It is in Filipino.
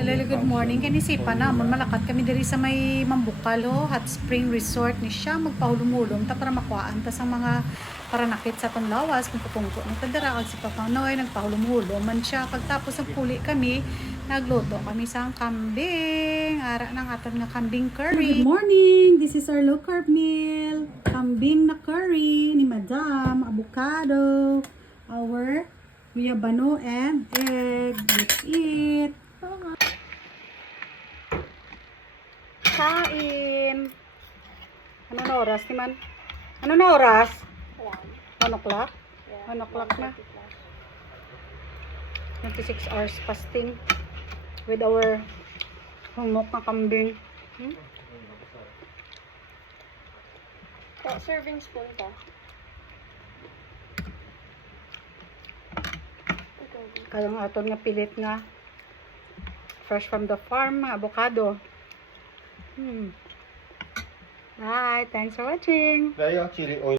Hello, good morning. Kanisipa na, malakat kami diri sa may Mambukalo Hot Spring Resort ni siya magpahulum-hulum ta para makuhaan ta sa mga paranakit sa tong lawas kung putungko ni tadara kag si Papa Noy nagpahulum-hulum man siya. Pagtapos ng puli kami, nagluto kami sa kambing. Ara ng aton nga kambing curry. Good morning. This is our low carb meal. Kambing na curry ni Madam, avocado, our guyabano and egg. Let's eat. Kain. Ano na oras ni man? Ano na oras? 1 o'clock? 1 o'clock na. 26 hours fasting with our humok na kambing. Serving spoon ka. Kaya nga aton nga pilit nga fresh from the farm, avocado. Bye. Thanks for watching. Kaya chili oil.